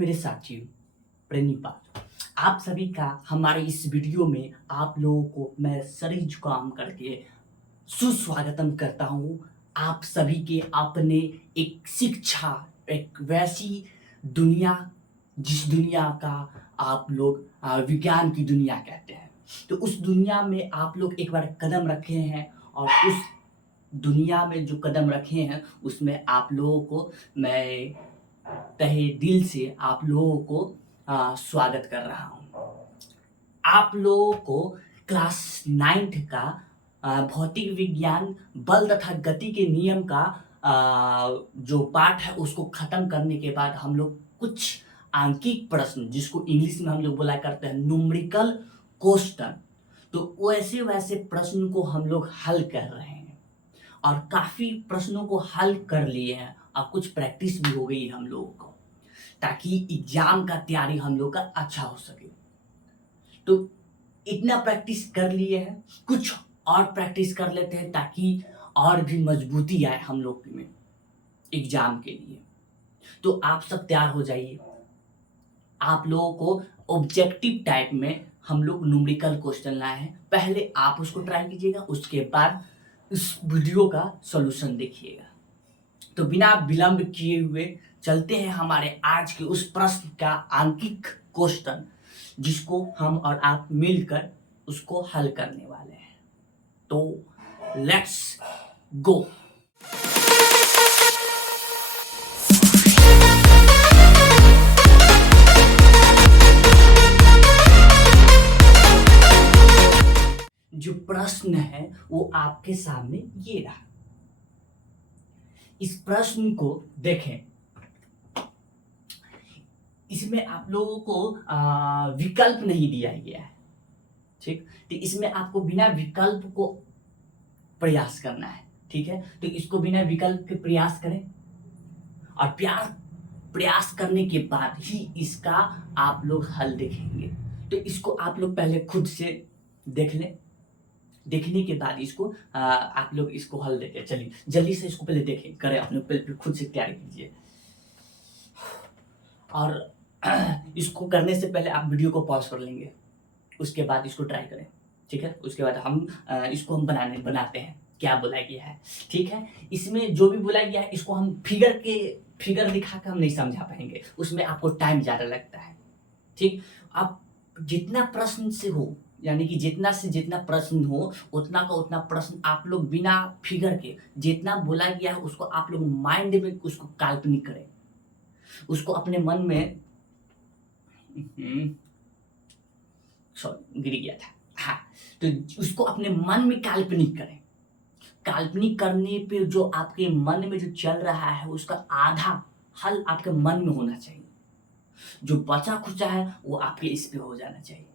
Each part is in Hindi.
मेरे साथियों, प्रेमीपाल, आप सभी का हमारे इस वीडियो में आप लोगों को मैं सर झुकाम करके सुस्वागतम करता हूँ। आप सभी के अपने एक शिक्षा, एक वैसी दुनिया जिस दुनिया का आप लोग विज्ञान की दुनिया कहते हैं, तो उस दुनिया में आप लोग एक बार कदम रखे हैं और उस दुनिया में जो कदम रखे हैं उसमें आप लोगों को मैं तहे दिल से आप लोगों को स्वागत कर रहा हूँ। आप लोगों को क्लास 9th का भौतिक विज्ञान बल तथा गति के नियम का जो पाठ है उसको खत्म करने के बाद हम लोग कुछ आंकिक प्रश्न, जिसको इंग्लिश में हम लोग बोला करते हैं न्यूमेरिकल क्वेश्चन, तो वैसे वैसे प्रश्न को हम लोग हल कर रहे हैं और काफी प्रश्नों को हल कर लिए हैं और कुछ प्रैक्टिस भी हो गई हम लोगों को, ताकि एग्जाम का तैयारी हम लोग का अच्छा हो सके। तो इतना प्रैक्टिस कर लिए हैं, कुछ और प्रैक्टिस कर लेते हैं ताकि और भी मजबूती आए हम लोग में एग्जाम के लिए। तो आप सब तैयार हो जाइए। आप लोगों को ऑब्जेक्टिव टाइप में हम लोग न्यूमेरिकल क्वेश्चन लाए हैं, पहले आप उसको ट्राई कीजिएगा, उसके बाद इस वीडियो का सॉल्यूशन देखिएगा। तो बिना विलंब किए हुए चलते हैं हमारे आज के उस प्रश्न का आंकिक क्वेश्चन, जिसको हम और आप मिलकर उसको हल करने वाले हैं। तो लेट्स गो। जो प्रश्न है वो आपके सामने ये रहा। इस प्रश्न को देखें, इसमें आप लोगों को विकल्प नहीं दिया गया है, ठीक। तो इसमें आपको बिना विकल्प को प्रयास करना है, ठीक है। तो इसको बिना विकल्प के प्रयास करें और प्रयास करने के बाद ही इसका आप लोग हल देखेंगे। तो इसको आप लोग पहले खुद से देख लें, देखने के बाद इसको आप लोग इसको हल देखें। चलिए जल्दी से इसको पहले देखें, करें, अपने पहले खुद से तैयारी कीजिए। और इसको करने से पहले आप वीडियो को पॉज कर लेंगे, उसके बाद इसको ट्राई करें, ठीक है। उसके बाद हम इसको हम बनाते हैं क्या बोला गया है, ठीक है। इसमें जो भी बोला गया है इसको हम फिगर दिखाकर हम नहीं समझा पाएंगे, उसमें आपको टाइम ज़्यादा लगता है, ठीक। आप जितना प्रश्न से हो, यानी कि जितना से जितना प्रश्न हो उतना का उतना प्रश्न आप लोग बिना फिगर के जितना बोला गया है उसको आप लोग माइंड में उसको काल्पनिक करें, उसको अपने मन में सॉरी गिर गया था, हाँ। तो उसको अपने मन में काल्पनिक करें। काल्पनिक करने पे जो आपके मन में जो चल रहा है उसका आधा हल आपके मन में होना चाहिए, जो बचा खुचा है वो आपके इस पे हो जाना चाहिए,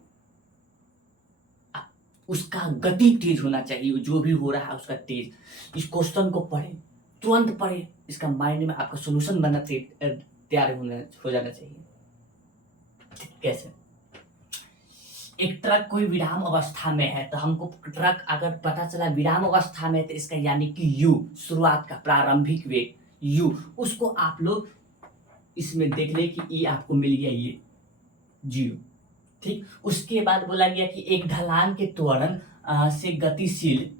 उसका गति तेज होना चाहिए, जो भी हो रहा है उसका तेज। इस क्वेश्चन को पढ़े, तुरंत पढ़े, इसका माइंड में आपका सोल्यूशन बनना तैयार हो जाना चाहिए। कैसे? एक ट्रक कोई विराम अवस्था में है, तो हमको ट्रक अगर पता चला विराम अवस्था में, तो इसका यानी कि यू, शुरुआत का प्रारंभिक वेग यू, उसको आप लोग इसमें देख ले कि ये आपको मिल गया, ये 0, ठीक। उसके बाद बोला गया कि एक ढलान के त्वरण से गतिशील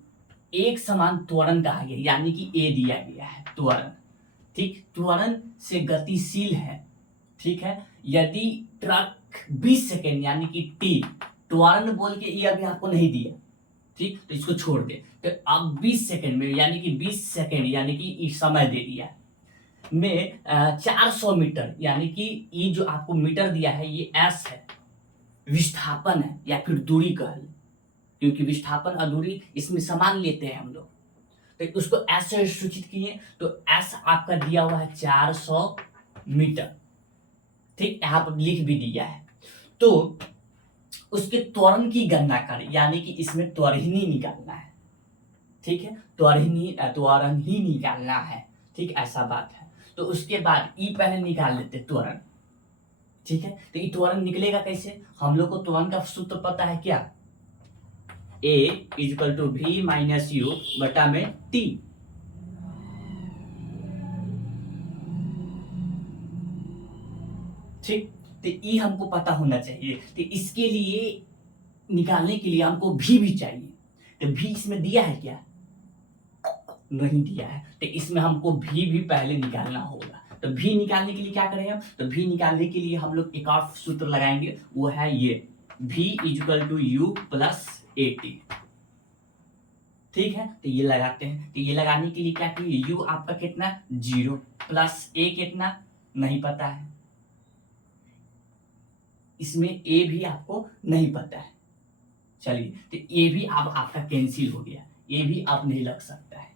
एक समान त्वरण कहा गया, यानी कि ए दिया गया है त्वरण, ठीक। त्वरण से गतिशील है, ठीक है। यदि ट्रक 20 सेकेंड यानी कि टी, त्वरण बोल के ये अभी आपको नहीं दिया, ठीक, तो इसको छोड़ दे। तो अब 20 सेकेंड में यानी कि 20 सेकेंड यानी कि समय दे दिया में 400 मीटर, यानी कि ये जो आपको मीटर दिया है ये एस है, विस्थापन है या फिर दूरी कह लें, क्योंकि विस्थापन और दूरी इसमें समान लेते हैं हम लोग, तो उसको ऐसे सूचित किए। तो एस आपका दिया हुआ है 400 मीटर, ठीक, यहाँ पर लिख भी दिया है। तो उसके त्वरण की गणना करें, यानी कि इसमें त्वरण ही निकालना है, ठीक है, त्वरण ही निकालना है, ठीक, ऐसा बात है। तो उसके बाद ई पहले निकाल लेते त्वरण, ठीक है। तो ये त्वरण निकलेगा कैसे? हम लोग को त्वरण का सूत्र पता है क्या, A = V - U बटा में T, ठीक। तो ई हमको पता होना चाहिए, तो इसके लिए निकालने के लिए हमको भी चाहिए। तो भी इसमें दिया है क्या? नहीं दिया है, तो इसमें हमको भी पहले निकालना होगा। तो भी निकालने के लिए क्या करेंगे हम? तो भी निकालने के लिए हम लोग एक और सूत्र लगाएंगे, वो है ये v equal to U plus A T. ठीक है, तो ये लगाते हैं। तो ये लगाने के लिए क्या किए, u आपका कितना 0 प्लस a कितना नहीं पता है, इसमें a भी आपको नहीं पता है। चलिए, तो a भी अब आपका कैंसिल हो गया, a भी अब नहीं लग सकता है।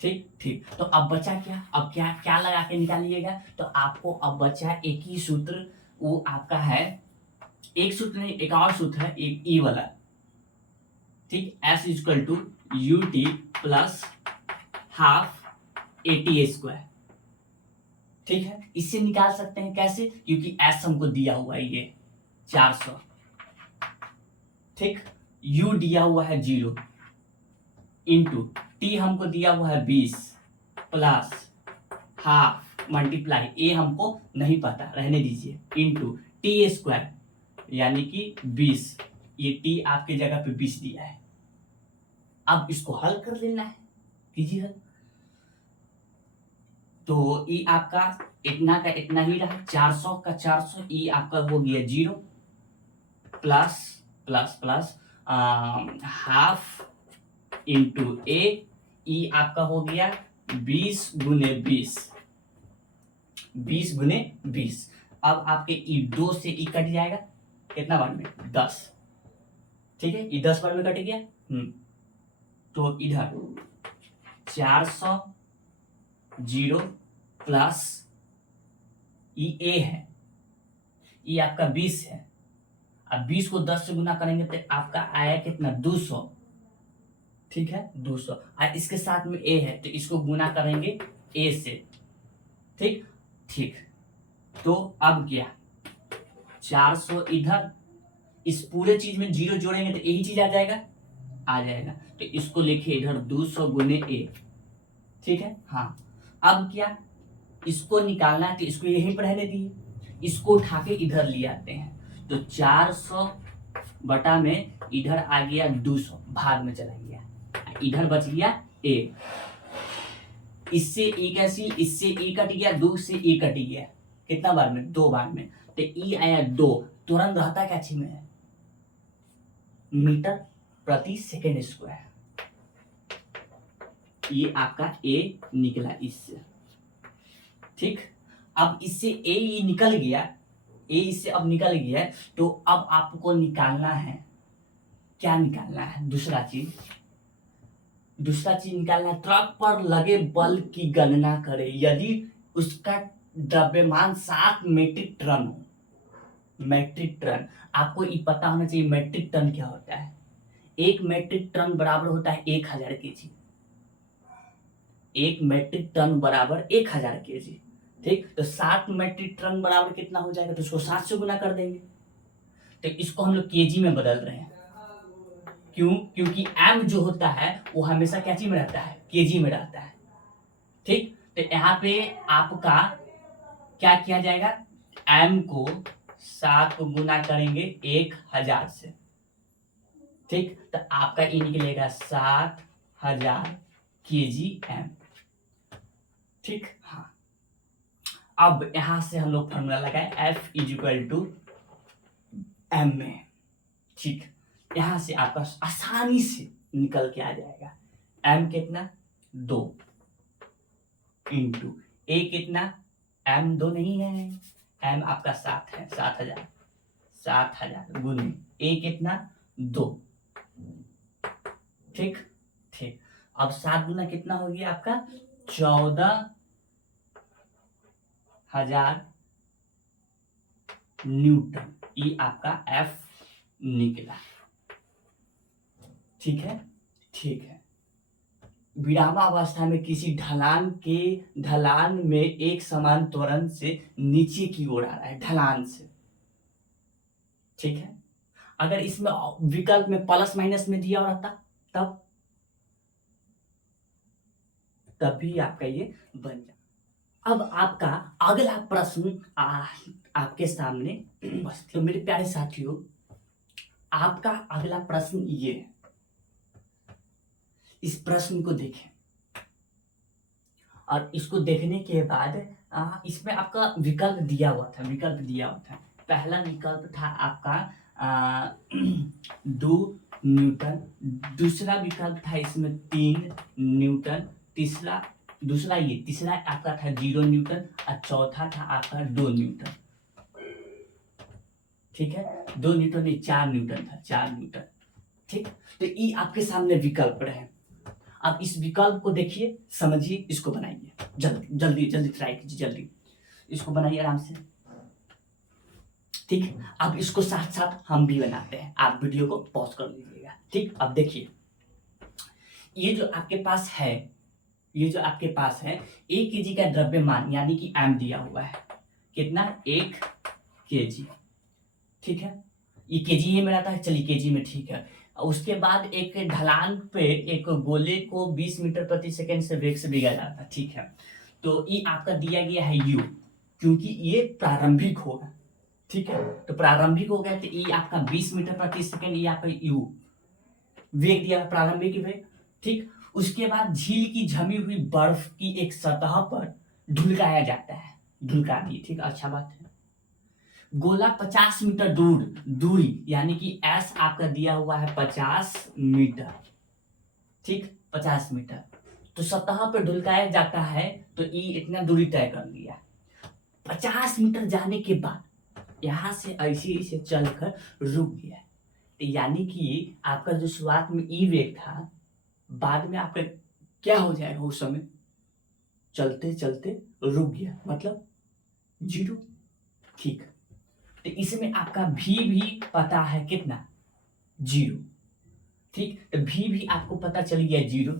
ठीक ठीक, तो अब बचा क्या? अब क्या क्या लगा के निकालिएगा? तो आपको अब बचा एक ही सूत्र, वो आपका है, एक सूत्र नहीं एक और सूत्र है, एक ई वाला। ठीक, s equal to U T plus half A T square. ठीक है, इससे निकाल सकते हैं कैसे? क्योंकि s हमको दिया हुआ है ये 400। ठीक, u दिया हुआ है 0 इंटू टी हमको दिया हुआ है 20 प्लस हाफ मल्टीप्लाई ए हमको नहीं पता, रहने दीजिए, इंटू टी स्क्वायर यानी कि 20, ये टी आपके जगह पे 20 दिया है। अब इसको हल कर लेना है, कीजिए हल। तो ई आपका इतना का इतना ही रहा, 400 का 400, ई आपका हो गया 0 plus plus plus half into A, ई आपका हो गया 20 गुने 20, 20 गुने 20। अब आपके ई 2 से ई कट जाएगा, कितना बार में 10। ठीक है, ई 10 बार में कट गया। तो इधर 400 0 प्लस ई ए है, ई आपका 20 है। अब 20 को 10 से गुना करेंगे तो आपका आया कितना 200। ठीक है, 200, और इसके साथ में ए है तो इसको गुना करेंगे ए से। ठीक ठीक, तो अब क्या 400 इधर, इस पूरे चीज में 0 जोड़ेंगे तो यही चीज आ जाएगा, आ जाएगा। तो इसको लिखिए इधर 200 गुने ए। ठीक है, हाँ। अब क्या इसको निकालना है, तो इसको यहीं पर रहने दिए, इसको उठा के इधर ले आते हैं। तो 400 बटा में इधर आ गया 200, भाग में चला गया, इधर बच गया ए। इससे ए कैसी, इससे ए कट गया, 2 से ए कट गया, कितना बार में 2 बार में। तो ई आया 2, तुरंत रहता क्या चीज में, मीटर प्रति सेकेंड स्क्वायर। ये आपका ए निकला इससे। ठीक, अब इससे ए निकल गया, ए इससे अब निकल गया, तो अब आपको निकालना है, क्या निकालना है, दूसरा चीज निकालना है। ट्रक पर लगे बल की गणना करें यदि उसका द्रव्यमान 7 मीट्रिक टन हो। मीट्रिक टन, आपको ये पता होना चाहिए मीट्रिक टन क्या होता है। 1 मीट्रिक टन बराबर होता है 1000 केजी। 1 मीट्रिक टन बराबर 1000 केजी। ठीक, तो 7 मीट्रिक टन बराबर कितना हो जाएगा, तो उसको 7 से गुना कर देंगे। तो इसको हम लोग केजी में बदल रहे हैं, क्यों? क्योंकि एम जो होता है वो हमेशा क्या चीज में रहता है, केजी में रहता है। ठीक, तो यहाँ पे आपका क्या किया जाएगा, एम को 7 को गुना करेंगे 1000 से। ठीक, तो आपका ये निकलेगा 7000 केजी एम। ठीक, हाँ। अब यहां से हम लोग फॉर्मूला लगाए, एफ इक्वल टू एम में। ठीक, यहां से आपका आसानी से निकल के आ जाएगा, एम कितना 2 इंटू ए कितना, एम 2 नहीं है, एम आपका 7 है, 7000 गुने ए कितना 2। ठीक ठीक, अब 7 गुना कितना हो गया आपका 14000 न्यूटन, ये आपका एफ निकला। ठीक है, ठीक है। विरामावस्था में किसी ढलान में एक समान त्वरण से नीचे की ओर आ रहा है, ढलान से। ठीक है, अगर इसमें विकल्प में प्लस माइनस में दिया रहता तब भी आपका ये बन जाए। अब आपका अगला प्रश्न आपके सामने तो मेरे प्यारे साथियों, आपका अगला प्रश्न ये है। इस प्रश्न को देखें और इसको देखने के बाद इसमें आपका विकल्प दिया हुआ था, पहला विकल्प था आपका 2 न्यूटन, दूसरा विकल्प था इसमें 3 न्यूटन, तीसरा आपका था 0 न्यूटन और चौथा था आपका 2 न्यूटन। ठीक है, 2 न्यूटन नहीं 4 न्यूटन था, 4 न्यूटन। ठीक, तो ये आपके सामने विकल्प रहे। अब इस विकल्प को देखिए, समझिए, इसको बनाइए, जल्दी जल्दी जल्दी ट्राई कीजिए, जल्दी इसको बनाइए आराम से। ठीक, अब इसको साथ साथ हम भी बनाते हैं, आप वीडियो को पॉज कर लीजिएगा। ठीक, अब देखिए, ये जो आपके पास है 1 केजी का द्रव्यमान यानी कि एम दिया हुआ है, कितना, 1 केजी। ठीक है, ये केजी में रहता है, चलिए केजी में, ठीक है। उसके बाद एक ढलान पे एक गोले को 20 मीटर प्रति सेकंड से वेग से भेजा जाता है। ठीक है, तो ये आपका दिया गया है यू, क्योंकि ये प्रारंभिक होगा। ठीक है, तो प्रारंभिक हो गया, तो ये आपका 20 मीटर प्रति सेकंड, ये आपका यू वेग दिया, प्रारंभिक वेग। ठीक, उसके बाद झील की जमी हुई बर्फ की एक सतह पर ढुलकाया जाता है, ढुलका दी। ठीक, अच्छा बात है। गोला 50 मीटर दूरी यानी कि एस आपका दिया हुआ है 50 मीटर। ठीक, 50 मीटर, तो सतह पर ढुलकाया जाता है, तो ये इतना दूरी तय कर लिया। 50 मीटर जाने के बाद यहां से ऐसे चलकर रुक गया, यानी कि आपका जो शुरुआत में ई वेग था, बाद में आपका क्या हो जाएगा, उस समय चलते चलते रुक गया, मतलब 0। ठीक, तो इसमें आपका भी पता है, कितना, 0। ठीक, तो भी आपको पता चल गया 0।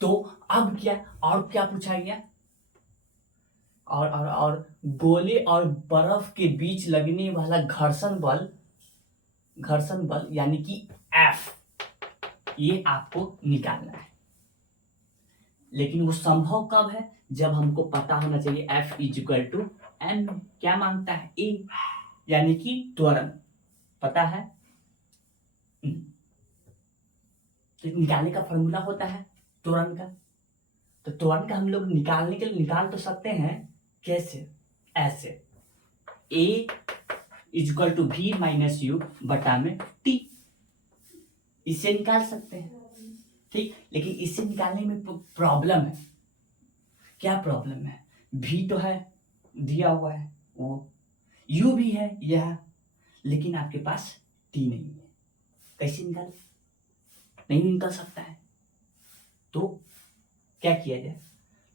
तो अब क्या, और क्या पूछा गया, और गोले और बर्फ के बीच लगने वाला घर्षण बल यानी कि एफ, ये आपको निकालना है। लेकिन वो संभव कब है, जब हमको पता होना चाहिए F = m, क्या मांगता है, A, यानी कि त्वरण पता है। तो निकालने का फॉर्मूला होता है त्वरण का, तो त्वरण का हम लोग निकालने के लिए निकाल तो सकते हैं, कैसे, ऐसे A = v - u बटा में t, इससे निकाल सकते हैं। ठीक, लेकिन इससे निकालने में प्रॉब्लम है। क्या प्रॉब्लम है, v तो है दिया हुआ है, वो u भी है यह, लेकिन आपके पास t नहीं है, कैसे नहीं निकल सकता है। तो क्या किया जाए,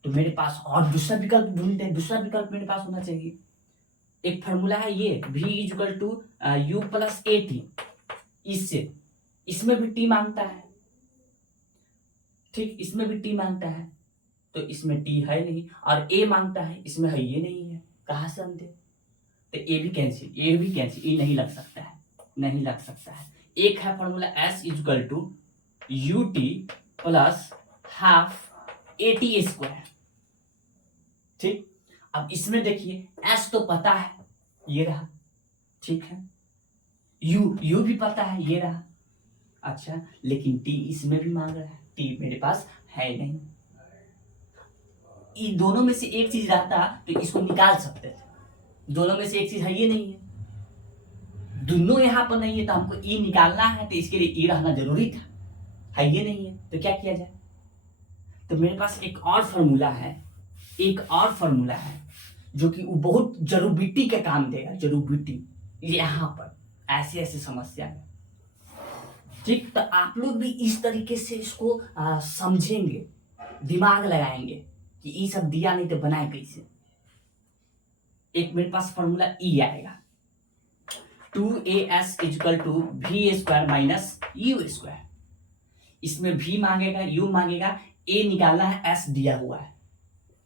तो मेरे पास और दूसरा विकल्प ढूंढते हैं। दूसरा विकल्प मेरे पास होना चाहिए, एक फॉर्मूला है ये v = u + at, इसमें भी t मांगता है। ठीक, इसमें भी t मांगता है, तो इसमें t है नहीं, और a मांगता है, इसमें है ये नहीं है, कहां से हम दे, तो a भी कैंसिल, ये नहीं लग सकता है। एक है फॉर्मूला s = ut + ½ at²। ठीक, अब इसमें देखिए s तो पता है, ये रहा। ठीक है, u भी पता है, ये रहा। अच्छा, लेकिन t इसमें भी मांग रहा है, t मेरे पास है नहीं। इन दोनों में से एक चीज रहता तो इसको निकाल सकते थे, दोनों में से एक चीज है, ये नहीं है, दोनों यहाँ पर नहीं है, तो हमको ई निकालना है, तो इसके लिए ई रहना जरूरी था, है ये नहीं है, तो क्या किया जाए। तो मेरे पास एक और फॉर्मूला है, जो कि वो बहुत जरूबिटी का काम देगा, जरूबिटी यहाँ पर ऐसे समस्या में। ठीक, तो आप लोग भी इस तरीके से इसको समझेंगे, दिमाग लगाएंगे कि ये सब दिया नहीं तो बनाए कैसे। एक मेरे पास फॉर्मूला ई आएगा, 2as = v² - u²। इसमें v मांगेगा, u मांगेगा, a निकालना है, s दिया हुआ है।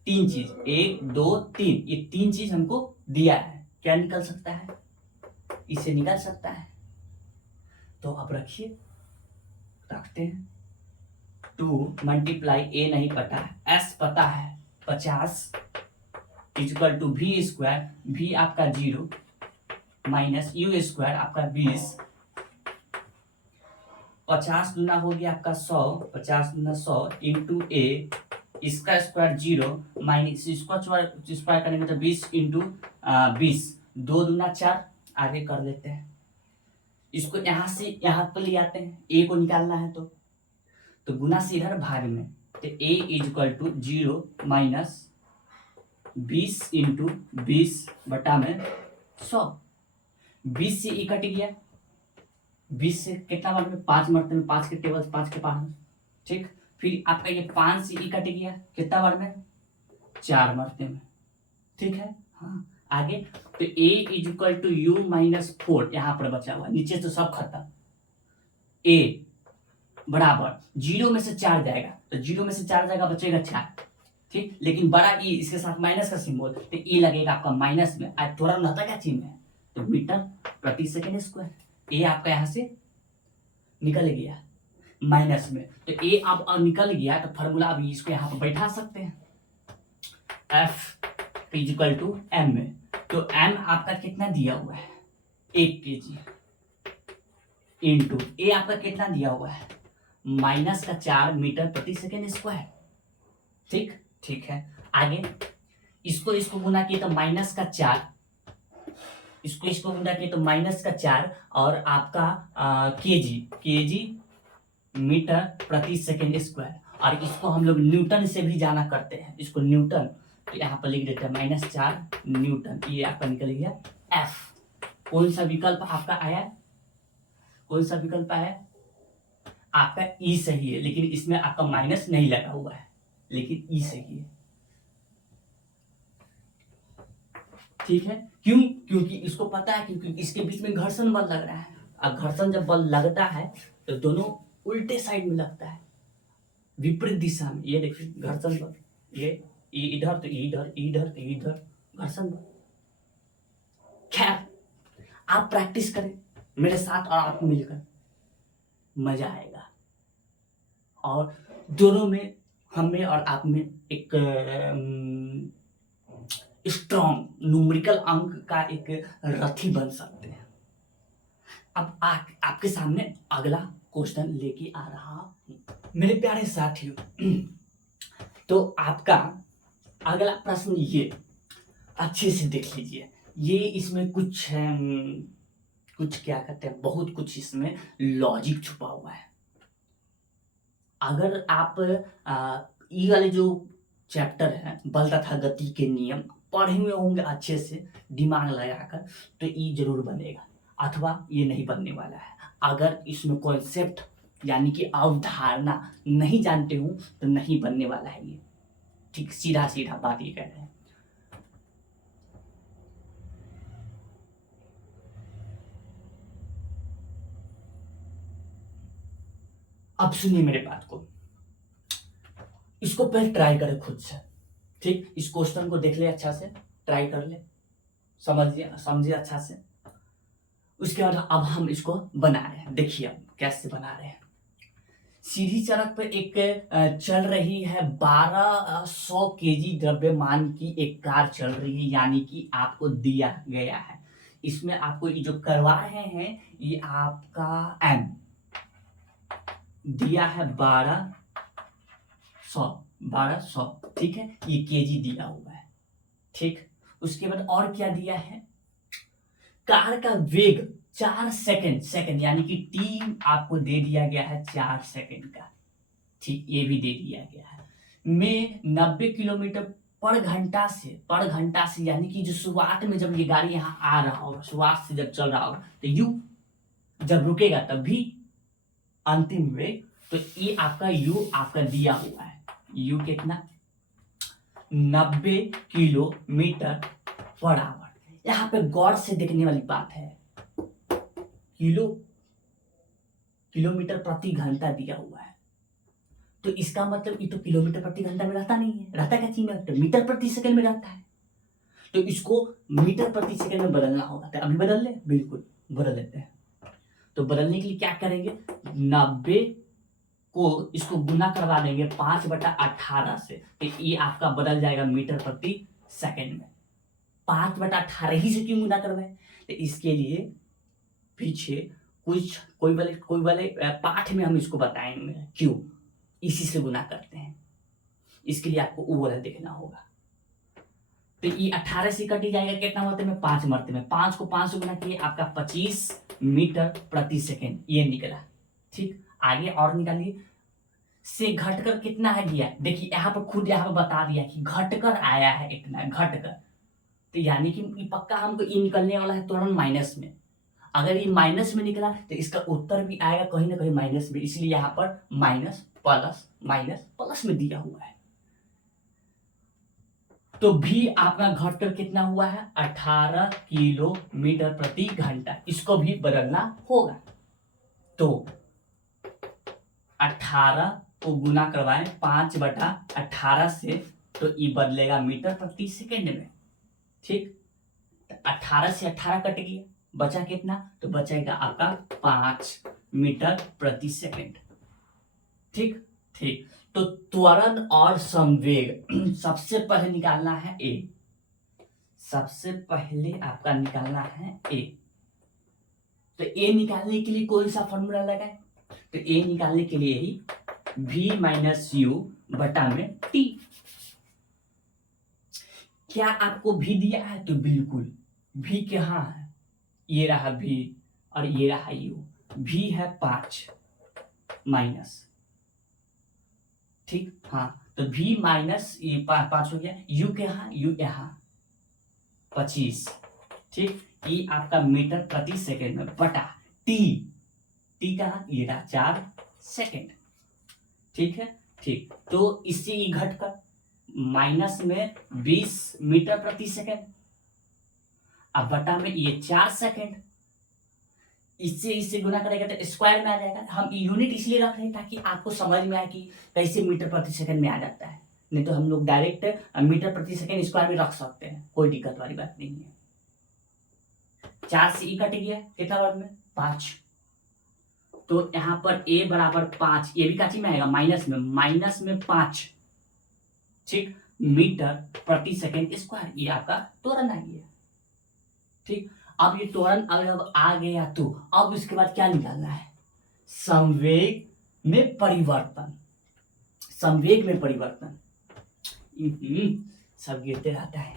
3 चीज, 1 2 3, ये 3 चीज हमको दिया है, क्या निकल सकता है, इससे निकल सकता है। तो अब रखिए, रखते हैं, 2 मल्टीप्लाई ए नहीं पता है, एस पता है 50 equal to V square, V आपका 0 माइनस यू स्क्वायर आपका 20, 50 गुना हो गया आपका 100, 50 गुना 100 इंटू ए, इसका स्क्वायर 0 माइनस इसका स्क्वायर करेंगे तो 20 इंटू 20, 2 दूना 4, आगे कर लेते हैं। इसको यहाँ से यहाँ पर ले आते हैं, ए को निकालना है तो गुना से इधर भाग में, तो ए इक्वल टू 0 माइनस 20 इंटू 20 बटा में 100, 20 से ई कट गया, 20 से कितना बार में 5 मरते में, 5 के टेबल 5 के पास, ठीक। फिर आपका ये 5 से ई कट गया कितना बार में, 4 मरते में, ठीक है। हाँ आगे, तो ए इक्वल टू यू माइनस 4 यहाँ पर बचा हुआ, नीचे तो सब खत्म, ए बराबर 0 में से 4 जाएगा, तो 0 में से 4 जाएगा बचेगा 4, ठीक। लेकिन बड़ा ई इसके साथ माइनस का सिंबल, तो ई लगेगा आपका माइनस में, आज थोड़ा रहता क्या चिन्ह है, तो मीटर प्रति सेकेंड स्क्वायर, ए आपका यहाँ से निकल गया माइनस में, तो ए अब निकल गया, तो फॉर्मूला अभी इसको यहाँ पर बैठा सकते हैं, एफ इक्वल टू एम में, तो एम आपका कितना दिया हुआ है 1 kg इंटू ए आपका कितना दिया हुआ है माइनस का 4 मीटर प्रति सेकेंड स्क्वायर, ठीक। ठीक है, आगे इसको गुना किए तो माइनस का 4, इसको गुना किए तो माइनस का 4 और आपका केजी मीटर प्रति सेकेंड स्क्वायर, और इसको हम लोग न्यूटन से भी जाना करते हैं, इसको न्यूटन, तो यहाँ पर लिख देते हैं -4 न्यूटन, ये आपका निकल गया एफ। कौन सा विकल्प आपका आया, कौन सा विकल्प आया आपका, ई सही है, लेकिन इसमें आपका माइनस नहीं लगा हुआ है, लेकिन ई सही है, ठीक है। क्यों, क्योंकि इसको पता है, क्योंकि इसके बीच में घर्षण बल लग रहा है, और घर्षण जब बल लगता है तो दोनों उल्टे साइड में लगता है, विपरीत दिशा में, ये देखिए घर्षण बल, ये इधर तो इधर, इधर तो इधर, घर्षण बल। खैर आप प्रैक्टिस करें मेरे साथ और आप मिलकर, मजा आएगा, और दोनों में, हम में और आप में एक स्ट्रॉन्ग न्यूमेरिकल अंक का एक रथी बन सकते हैं। अब आपके सामने अगला क्वेश्चन लेके आ रहा हूं मेरे प्यारे साथियों। तो आपका अगला प्रश्न ये अच्छे से देख लीजिए, ये इसमें कुछ क्या कहते हैं, बहुत कुछ इसमें लॉजिक छुपा हुआ है। अगर आप ये वाले जो चैप्टर है बल तथा गति के नियम पढ़े हुए होंगे अच्छे से दिमाग लगाकर, तो ये जरूर बनेगा, अथवा ये नहीं बनने वाला है। अगर इसमें कॉन्सेप्ट यानी कि अवधारणा नहीं जानते हो तो नहीं बनने वाला है ये, ठीक, सीधा सीधा बात ये कह रहे हैं। अब सुनिए मेरे बात को, इसको पहले ट्राई करें खुद से, ठीक। इस क्वेश्चन को देख ले अच्छा से, ट्राई कर ले, समझिए अच्छा से। उसके बाद अब हम इसको बना रहे हैं, देखिए अब कैसे बना रहे हैं। सीधी सड़क पर एक चल रही है 1200 केजी द्रव्यमान की एक कार चल रही है, यानी कि आपको दिया गया है, इसमें आपको ये जो करवा रहे हैं ये आपका एम दिया है 1200, ठीक है, ये केजी दिया हुआ है, ठीक। उसके बाद और क्या दिया है, कार का वेग 4 सेकंड यानी कि टी आपको दे दिया गया है 4 सेकंड का, ठीक, ये भी दे दिया गया है। में 90 किलोमीटर पर घंटा से यानी कि जो शुरुआत में जब ये गाड़ी यहाँ आ रहा होगा, शुरुआत से जब चल रहा होगा, तो यू जब रुकेगा तब भी अंतिम वेग, तो ये आपका यू आपका दिया हुआ है, यू कितना 90 किलोमीटर पर आवर। यहाँ पे गौर से देखने वाली बात है, किलोमीटर प्रति घंटा दिया हुआ है, तो इसका मतलब ये तो किलोमीटर प्रति घंटा में रहता नहीं है, रहता क्या चीज में, तो मीटर प्रति सेकंड में रहता है, तो इसको मीटर प्रति सेकंड में बदलना होगा। तो अभी बदल ले, बिल्कुल बदल लेते हैं। तो बदलने के लिए क्या करेंगे, 90 को इसको गुना करवा देंगे 5/18 से, तो ये आपका बदल जाएगा मीटर प्रति सेकंड में। 5/18 ही से क्यों गुना करवाए, तो इसके लिए पीछे कोई वाले पाठ में हम इसको बताएंगे क्यों इसी से गुना करते हैं। इसके लिए आपको वो वाला देखना होगा। तो ये 18 से कट जाएगा कितना मरते में, 5 मरते में। 5 को 5 से गुना किए आपका 25 मीटर प्रति सेकंड ये निकला। ठीक, आगे और निकालिए। से घटकर कितना है गया, देखिए यहाँ पर खुद यहाँ पर बता दिया कि घटकर आया है इतना, घटकर। तो यानी कि पक्का हमको ये निकलने वाला है तुरंत माइनस में। अगर ये माइनस में निकला तो इसका उत्तर भी आएगा कहीं ना कहीं माइनस में, इसलिए यहाँ पर माइनस प्लस में दिया हुआ है। तो भी आपका घटकर कितना हुआ है, 18 किलोमीटर प्रति घंटा। इसको भी बदलना होगा। तो 18 को गुना करवाएं 5/18 से, तो ये बदलेगा मीटर प्रति सेकंड में। ठीक, 18 से 18 कट गया, बचा कितना, तो बचेगा आपका 5 मीटर प्रति सेकंड। ठीक ठीक, तो त्वरण और संवेग सबसे पहले निकालना है ए। सबसे पहले आपका निकालना है ए। तो ए निकालने के लिए कौन सा फॉर्मूला लगाए, तो ए निकालने के लिए ही v - u बटा में t। क्या आपको भी दिया है, तो बिल्कुल भी कहाँ है, ये रहा भी और ये रहा u। भी है 5 माइनस, ठीक, हाँ, तो v माइनस ये 5 हो गया, u के यहाँ, u यहाँ 25। ठीक, ये आपका मीटर प्रति सेकंड में बटा t का ये रहा 4 सेकंड। ठीक है, ठीक, तो इससे ये घटकर माइनस में 20 मीटर प्रति सेकंड, अब बटा में ये 4 सेकंड। इससे गुना करेगा तो स्क्वायर में आ जाएगा। हम यूनिट इसलिए रख रहे हैं ताकि आपको समझ में आए कि कैसे मीटर प्रति सेकंड में आ जाता है, नहीं तो हम लोग डायरेक्ट मीटर प्रति सेकंड स्क्वायर में रख सकते हैं, कोई दिक्कत वाली बात नहीं है। 4 से कट गया, कितना बार में 5, तो यहाँ पर a बराबर 5, ये भी काची में आएगा माइनस में 5, ठीक, मीटर प्रति सेकंड स्क्वायर, ये आपका त्वरण आ गया। ठीक, अब ये त्वरण अगर आ गया तो अब इसके बाद क्या निकालना है, संवेग में परिवर्तन। संवेग में परिवर्तन सब गिरते रहता है।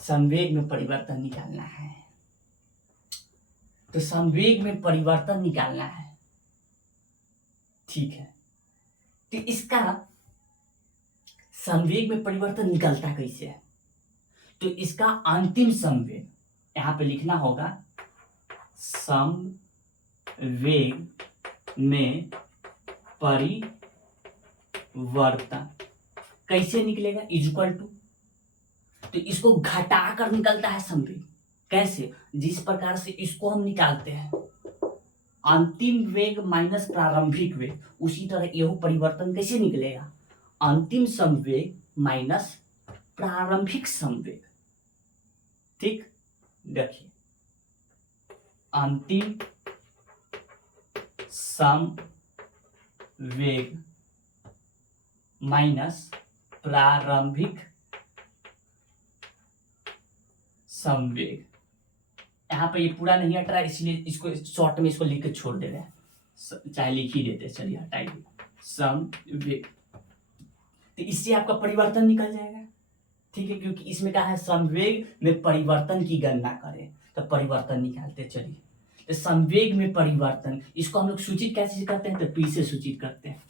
संवेग में परिवर्तन निकालना है, तो संवेग में परिवर्तन निकालना है। ठीक है, तो इसका संवेग में परिवर्तन निकलता कैसे है, तो इसका अंतिम संवेग यहां पे लिखना होगा, संवेग में परिवर्तन कैसे निकलेगा, इक्वल टू, तो इसको घटाकर निकलता है संवेग। कैसे, जिस प्रकार से इसको हम निकालते हैं अंतिम वेग माइनस प्रारंभिक वेग, उसी तरह यह परिवर्तन कैसे निकलेगा, अंतिम संवेग माइनस प्रारंभिक संवेग। ठीक, देखिए, अंतिम संवेग माइनस प्रारंभिक संवेग। यहाँ पे ये पूरा नहीं हट रहा है, इसलिए इसको शॉर्ट में इसको लिख के छोड़ दे रहे हैं, चाहे लिख ही देते, चलिए हटाइए संवेग। तो इससे आपका परिवर्तन निकल जाएगा। ठीक है, क्योंकि इसमें कहा है संवेग में परिवर्तन की गणना करें, तो परिवर्तन निकालते चलिए। तो संवेग में परिवर्तन, इसको हम लोग सूचित कैसे करते हैं, तो पी से सूचित करते हैं,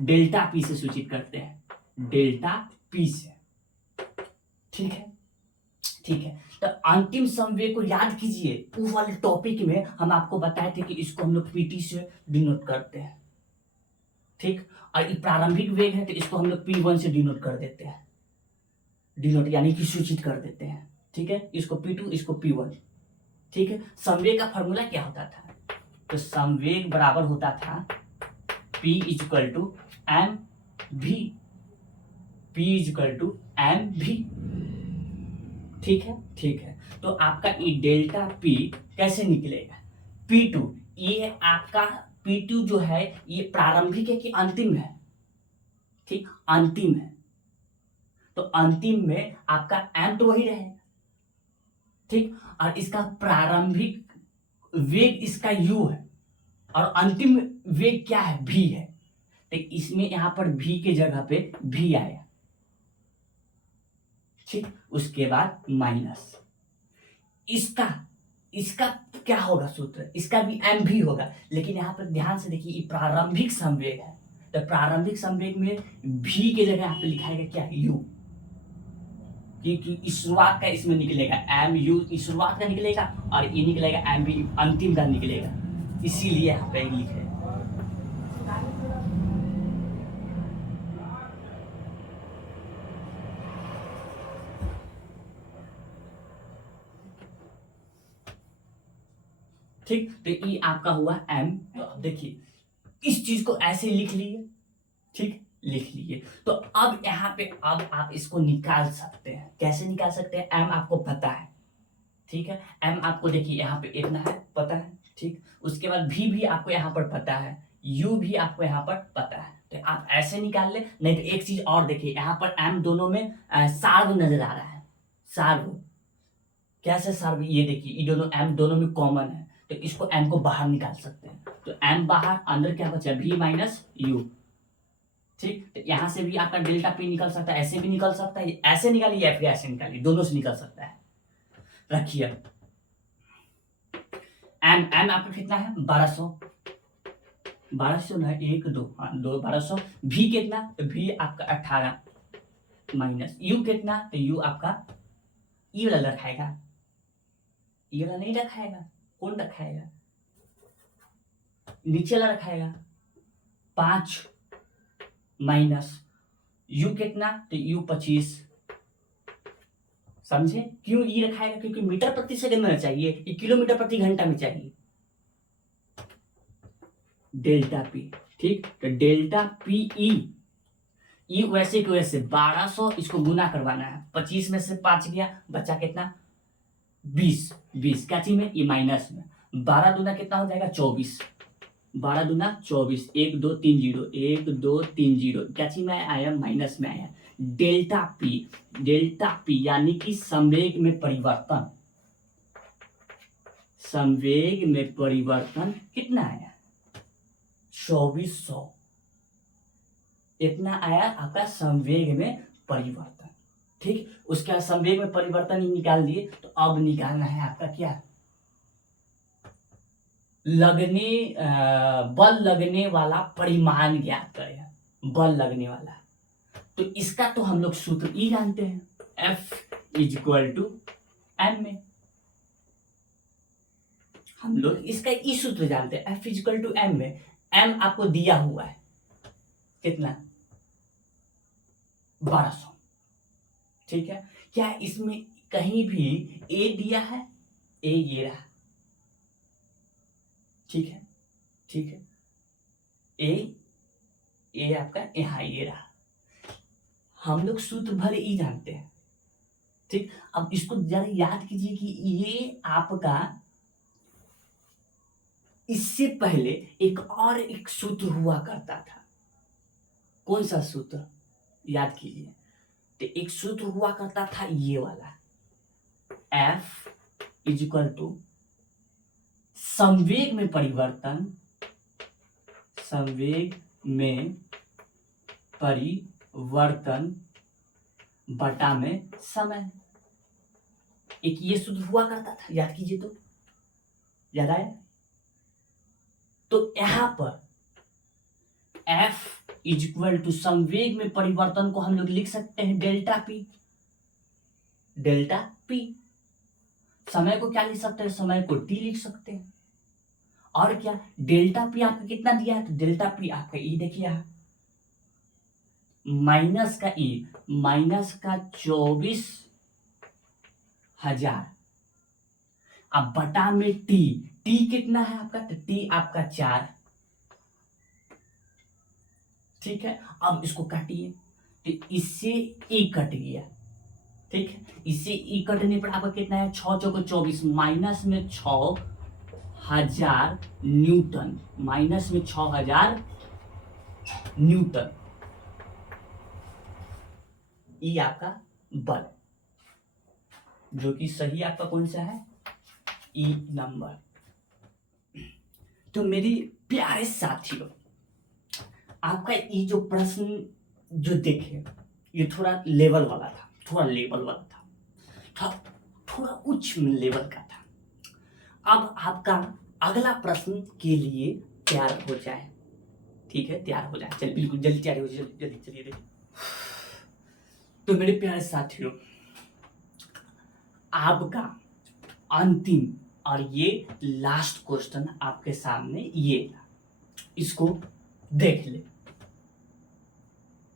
डेल्टा पी से सूचित करते हैं, डेल्टा पी से। ठीक है, ठीक है, तो अंतिम संवेग को याद कीजिए, उस वाले टॉपिक में हम आपको बताए थे कि इसको हम लोग पीटी से डिनोट करते हैं। ठीक, और ये प्रारंभिक वेग है तो इसको हम लोग P1 से डिनोट कर देते हैं, डिनोट यानी कि सूचित कर देते हैं। ठीक है, इसको P2, इसको P1। ठीक है, संवेग का फॉर्मूला क्या होता था, तो संवेग बराबर होता था P = mv, P = mv। ठीक है, ठीक है, तो आपका ये डेल्टा P कैसे निकलेगा, P2 ये आपका P2 जो है ये प्रारंभिक है कि अंतिम है? ठीक, अंतिम है। तो अंतिम में आपका m तो वही रहेगा, ठीक, और इसका प्रारंभिक वेग इसका u है और अंतिम वेग क्या है? v है। तो इसमें यहां पर v के जगह पे v आया, ठीक। उसके बाद माइनस इसका इसका क्या होगा सूत्र? इसका भी m भी होगा, लेकिन यहां पर ध्यान से देखिए ये प्रारंभिक संवेग है, तो प्रारंभिक संवेग में v के जगह यहां पे लिखाएगा क्या? u, क्योंकि इस शुरुआत का इसमें निकलेगा एम यू, इस शुरुआत का निकलेगा और ये निकलेगा एम भी अंतिम का निकलेगा, इसीलिए यहाँ पे लिखे। ठीक, तो ये आपका हुआ एम। तो अब देखिए इस चीज को ऐसे लिख लिए, ठीक, लिख लिए। तो अब यहाँ पे अब आप इसको निकाल सकते हैं। कैसे निकाल सकते हैं? एम आपको पता है, ठीक है, एम आपको देखिए यहाँ पे इतना है पता है, ठीक। उसके बाद भी आपको यहाँ पर पता है, यू भी आपको यहाँ पर पता है, तो आप ऐसे निकाल ले। नहीं तो एक चीज और देखिए, यहाँ पर एम दोनों में सार्व नजर आ रहा है। सार्व कैसे? सार्व ये देखिए, ये दोनों एम दोनों में कॉमन है, तो इसको एम को बाहर निकाल सकते हैं। तो एम बाहर, अंदर क्या बचा? v माइनस यू, ठीक। तो यहाँ से भी आपका डेल्टा पी निकल सकता है, ऐसे भी निकल सकता है, ऐसे निकालिए या फिर ऐसे निकालिए, दोनों से निकल सकता है। रखिए एम एम आपका कितना है? 1200, 1200 ना, 1 2, हाँ 2, 1200। भी कितना? तो भी आपका 18 माइनस यू कितना? तो यू आपका ई वाला रखाएगा, ई वाला नहीं रखाएगा। कौन रखाएगा? नीचे वाला रखाएगा। 5 माइनस यू कितना? तो यू 25। समझे क्यों ई रखाएगा? क्योंकि मीटर प्रति सेकंड में चाहिए, ये किलोमीटर प्रति घंटा में चाहिए। डेल्टा पी, ठीक। तो डेल्टा पी ई वैसे के वैसे 1200, इसको गुना करवाना है। 25 में से 5 गया, बचा कितना? 20। 20 क्या चीज में? ई माइनस में। 12 दूना कितना हो जाएगा? 24। 12 दूना 24। 1 2 3 0, 1 2 3 0 क्या चीज में आया? माइनस में आया। डेल्टा पी यानी कि संवेग में परिवर्तन, संवेग में परिवर्तन कितना आया? 2400। इतना आया आपका संवेग में परिवर्तन, ठीक। उसके बाद संवेग में परिवर्तन ही निकाल दिए। तो अब निकालना है आपका क्या? बल लगने वाला परिमाण ज्ञात करें, बल लगने वाला। तो इसका तो हम लोग सूत्र ई जानते हैं, F इक्वल टू एम में। हम लोग इसका ई सूत्र जानते हैं, F इक्वल टू एम में। एम आपको दिया हुआ है कितना? 1200, ठीक है। क्या इसमें कहीं भी ए दिया है? ए ये रहा, ठीक है, ठीक है। ए आपका यहां ये रहा। हम लोग सूत्र भले ही जानते हैं, ठीक। अब इसको जरा याद कीजिए कि ये आपका इससे पहले एक सूत्र हुआ करता था। कौन सा सूत्र? याद कीजिए। तो एक सूत्र हुआ करता था ये वाला, F इज इक्वल टू संवेग में परिवर्तन, संवेग में परिवर्तन बटा में समय। एक ये सूत्र हुआ करता था, याद कीजिए। तो याद आया? तो यहां पर F इज इक्वल टू संवेग में परिवर्तन को हम लोग लिख सकते हैं डेल्टा पी। डेल्टा पी समय को क्या लिख सकते हैं? समय को टी लिख सकते हैं। और क्या? डेल्टा पी आपका कितना दिया है? तो डेल्टा पी आपका ई देखिए यहां, माइनस का ई, माइनस का 24,000। अब बटा में टी, टी कितना है आपका? तो टी आपका 4, ठीक है। अब इसको काटिए, तो इससे ई कट गया, ठीक है। इससे ई कटने पर आपका कितना है? 6 चौको 24, माइनस में 6 6000 न्यूटन, माइनस में 6000 न्यूटन, ई आपका बल, जो कि सही आपका कौन सा है, ई नंबर। तो मेरी प्यारे साथियों, आपका ये जो प्रश्न जो देखे, ये थोड़ा लेवल वाला था, थोड़ा उच्च लेवल का था। अब आपका अगला प्रश्न के लिए तैयार हो जाए, ठीक है, तैयार हो जाए, चल बिल्कुल जल्दी तैयार हो जाए, जल्दी चलिए देखिए। तो मेरे प्यारे साथियों, आपका अंतिम और ये लास्ट क्वेश्चन आपके सामने ये, इसको देख ले।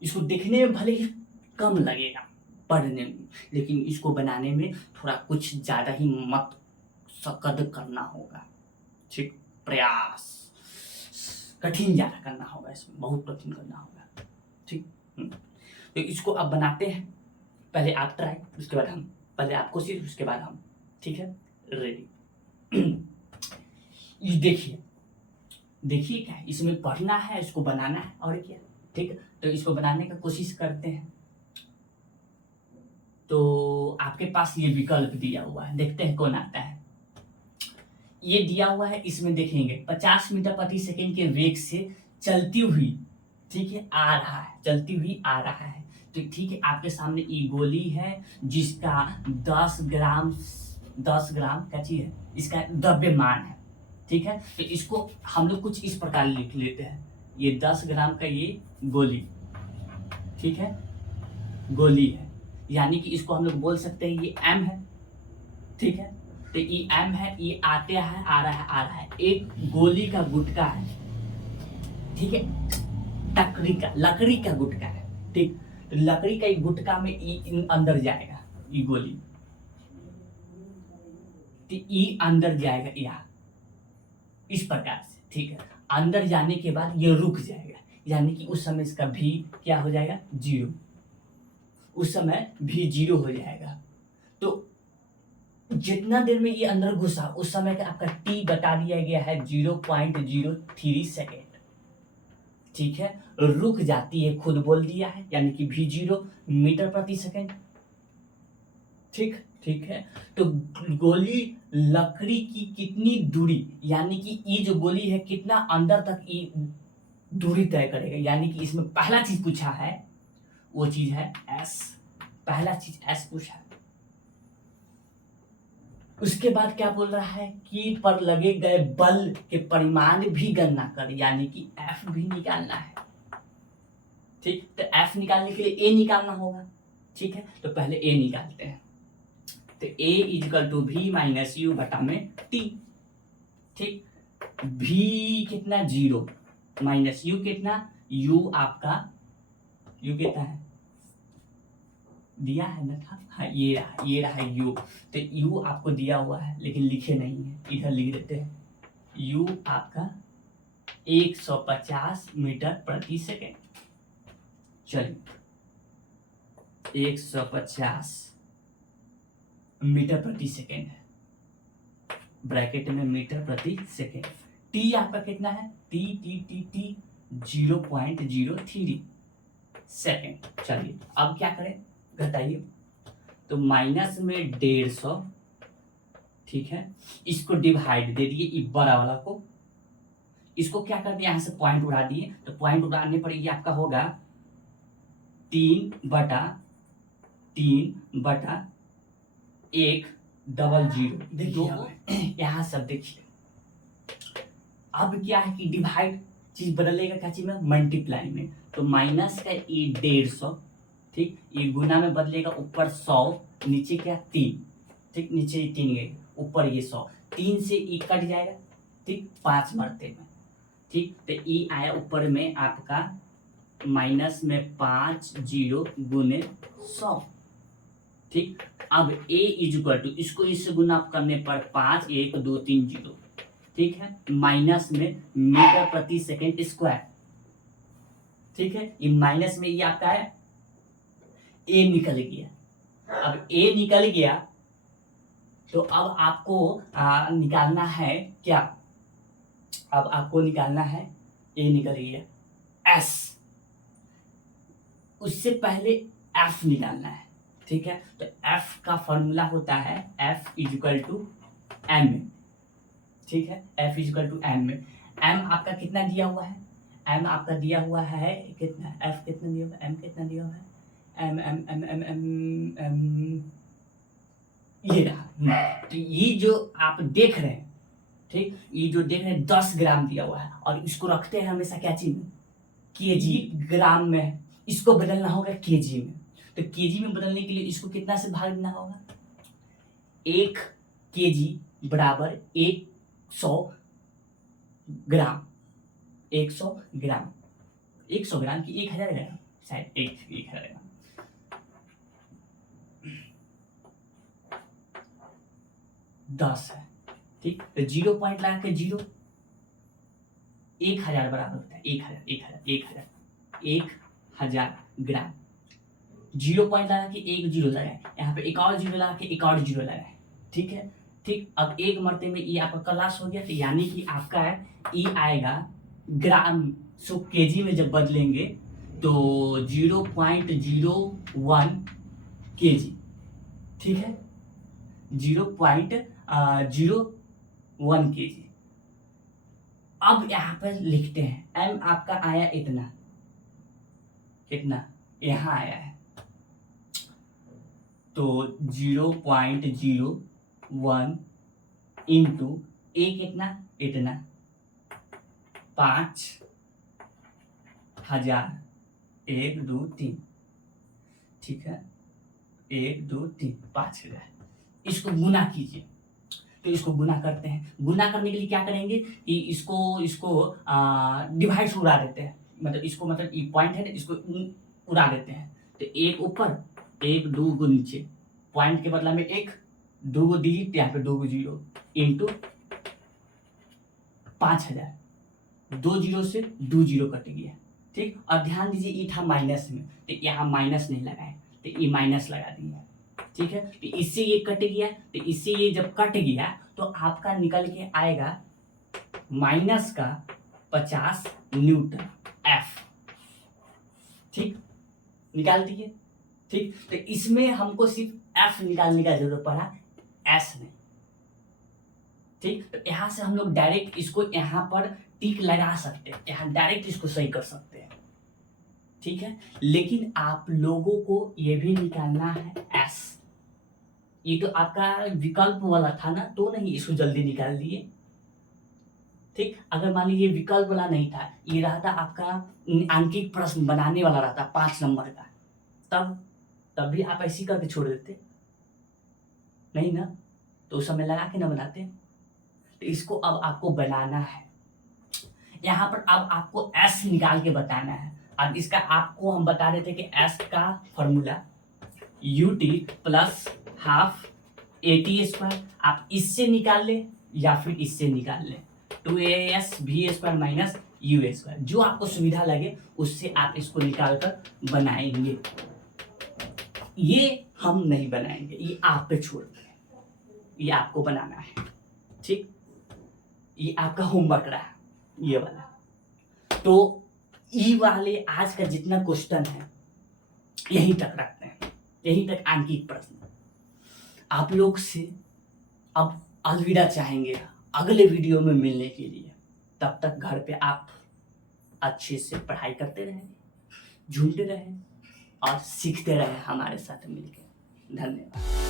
इसको देखने में भले ही कम लगेगा पढ़ने में, लेकिन इसको बनाने में थोड़ा कुछ ज्यादा ही मशक्कत करना होगा, ठीक, प्रयास कठिन ज्यादा करना होगा, इसमें बहुत कठिन करना होगा, ठीक। तो इसको अब बनाते हैं, पहले आप ट्राई, उसके बाद हम, पहले आप कोशिश, उसके बाद हम, ठीक है, रेडी। ये देखिए क्या है, इसमें पढ़ना है, इसको बनाना है, और क्या, ठीक है। तो इसको बनाने का कोशिश करते हैं। तो आपके पास ये विकल्प दिया हुआ है, देखते हैं कौन आता है। ये दिया हुआ है, इसमें देखेंगे 50 मीटर प्रति सेकंड के वेग से चलती हुई, ठीक है, आ रहा है, चलती हुई आ रहा है। तो ठीक है, आपके सामने ये गोली है जिसका 10 ग्राम क्या चीज है, इसका द्रव्यमान है, ठीक है। तो इसको हम लोग कुछ इस प्रकार लिख लेते हैं, ये 10 ग्राम का ये गोली, ठीक है, गोली है, यानी कि इसको हम लोग बोल सकते हैं ये m है, ठीक है। तो ये m है, ये आते है, आ रहा है, एक गोली का गुटका है, ठीक है, लकड़ी का गुटका है, ठीक। तो लकड़ी का एक गुटका में ई अंदर जाएगा, ये गोली, तो ई अंदर जाएगा यहाँ इस प्रकार से, ठीक है। अंदर जाने के बाद ये रुक जाएगा, यानी कि उस समय इसका भी क्या हो जाएगा, 0, उस समय भी 0 हो जाएगा। तो जितना देर में ये अंदर घुसा, उस समय का आपका t बता दिया गया है 0.03 सेकेंड, ठीक है। रुक जाती है, खुद बोल दिया है, यानी कि भी 0 मीटर प्रति सेकेंड, ठीक है। तो गोली लकड़ी की कितनी दूरी, यानी कि ये जो गोली है कितना अंदर तक ये दूरी तय करेगा, यानी कि इसमें पहला चीज पूछा है, वो चीज है s, पहला चीज s पूछा है। उसके बाद क्या बोल रहा है कि पर लगे गए बल के परिमाण भी गणना कर, यानी कि F भी निकालना है, ठीक। तो F निकालने के लिए A निकालना होगा, ठीक है। तो पहले A निकालते हैं, तो A equal to V minus U बटा में T, ठीक। V कितना 0 माइनस U कितना, U आपका U कितना है, दिया है ना था, हाँ ये रहा U। तो U आपको दिया हुआ है लेकिन लिखे नहीं है, इधर लिख देते हैं, U आपका 150 मीटर प्रति सेकेंड, चलिए 150 मीटर प्रति सेकेंड है, ब्रैकेट में मीटर प्रति सेकेंड। T आपका कितना है, T 0.03 सेकेंड। चलिए अब क्या करें, घटाइए, तो माइनस में 150, ठीक है, इसको डिवाइड दे दिए, ये बड़ा वाला को, इसको क्या कर दिया, यहां से पॉइंट उड़ा दिए, तो पॉइंट उड़ाने पर ये आपका होगा 3/100। देखिए यहाँ सब देखिए, अब क्या है कि डिवाइड चीज बदलेगा क्या चीज में, मल्टीप्लाई में। तो माइनस का ये 150, ठीक, ये गुना में बदलेगा, ऊपर 100, नीचे क्या 3, ठीक, नीचे 3 गए, ऊपर ये 100, 3 से ई कट जाएगा, ठीक, 5 मरते में, ठीक। तो ई आया ऊपर में आपका माइनस में 5 0 गुने 100, ठीक। अब a इक्वल टू, इसको इससे गुना करने पर 5 1 2 3 0, ठीक है, माइनस में मीटर प्रति सेकेंड स्क्वायर, ठीक है। ये माइनस में ये आता है, a निकल गया, अब a निकल गया, तो अब आपको निकालना है क्या, अब आपको निकालना है, ए निकल रही है, एस, उससे पहले एफ निकालना है, ठीक है। तो एफ का फॉर्मूला होता है F is equal to M, ठीक है, F is equal to M में एम आपका कितना दिया हुआ है, एम आपका दिया हुआ है कितना, एफ कितना दिया हुआ है, एम कितना दिया हुआ है, M M M M M M ये रहा। तो ये जो आप देख रहे हैं, ठीक, ये जो देख रहे हैं 10 ग्राम दिया हुआ है, और इसको रखते हैं हमेशा क्या चीज में, केजी, ग्राम में, इसको बदलना होगा केजी में। तो केजी में बदलने के लिए इसको कितना से भाग देना होगा, 1 केजी बराबर 100 ग्राम, 100 ग्राम, 100 ग्राम की 1000 ग्राम, शायद 1000 ग्राम, 10 है, ठीक। तो 0 पॉइंट लगा के 0, 1000 बराबर होता है 1000 ग्राम। 0 पॉइंट लगा के एक 0 लगाए, यहाँ पे एक और 0 लगा के एक और 0 लगाए, ठीक है, ठीक। अब एक मरते में ये आपका क्लास हो गया, तो यानी कि आपका ये आएगा ग्राम, सो केजी में जब बदलेंगे तो 0.01 केजी, ठीक है, 0.01 केजी। अब यहाँ पर लिखते हैं एम आपका आया इतना, कितना यहाँ आया है, तो 0.01 इंटू ए कितना, इतना 5000, 1 2 3, ठीक है, 1 2 3 5000, इसको गुना कीजिए। तो इसको गुना करते हैं, गुना करने के लिए क्या करेंगे कि इसको डिवाइड से उड़ा देते हैं, मतलब इसको, मतलब ये पॉइंट है ना, इसको उड़ा देते हैं। तो 1 ऊपर 1 2 को नीचे, पॉइंट के बदला में 1 2 को डिजिट, यहाँ पे 2 को 0 इंटू 5000, 2 0 से 2 0 कट गया, ठीक। और ध्यान दीजिए ये था माइनस में, तो यहाँ माइनस नहीं लगाए, तो ये माइनस लगा दिया, ठीक है। तो इससे ये कट गया, तो इससे ये जब कट गया तो आपका निकल के आएगा माइनस का 50 न्यूटन एफ, ठीक, निकाल दिए, ठीक। तो इसमें हमको सिर्फ एफ निकालने का जरूरत पड़ा, एस नहीं, ठीक। तो यहाँ से हम लोग डायरेक्ट इसको यहाँ पर टिक लगा सकते हैं, यहाँ डायरेक्ट इसको सही कर सकते हैं, ठीक है। लेकिन आप लोगों को ये भी निकालना है एस, ये तो आपका विकल्प वाला था ना, तो नहीं इसको जल्दी निकाल दिए, ठीक। अगर मान लीजिए विकल्प वाला नहीं था, ये रहता आपका अंकित प्रश्न बनाने वाला रहता 5 नंबर का, तब भी आप ऐसी करके छोड़ देते, नहीं ना, तो उस समय लगा के ना बनाते। तो इसको अब आपको बनाना है, यहाँ पर अब आपको एस निकाल के बताना है। अब इसका आपको हम बता देते कि एस का formula ut plus half AT², आप इससे निकाल ले या फिर इससे निकाल ले, 2AS V² माइनस U², जो आपको सुविधा लगे उससे आप इसको निकाल कर बनाएंगे। ये हम नहीं बनाएंगे, ये आप पे छोड़ देंगे, ये आपको बनाना है, ठीक। ये आपका होमवर्क रहा ये वाला। तो ई वाले आज का जितना क्वेश्चन है यहीं तक रखते हैं, यहीं तक अंकित प्रश्न। आप लोग से अब अलविदा चाहेंगे अगले वीडियो में मिलने के लिए। तब तक घर पे आप अच्छे से पढ़ाई करते रहें, झूमते रहें और सीखते रहें हमारे साथ मिलकर। धन्यवाद।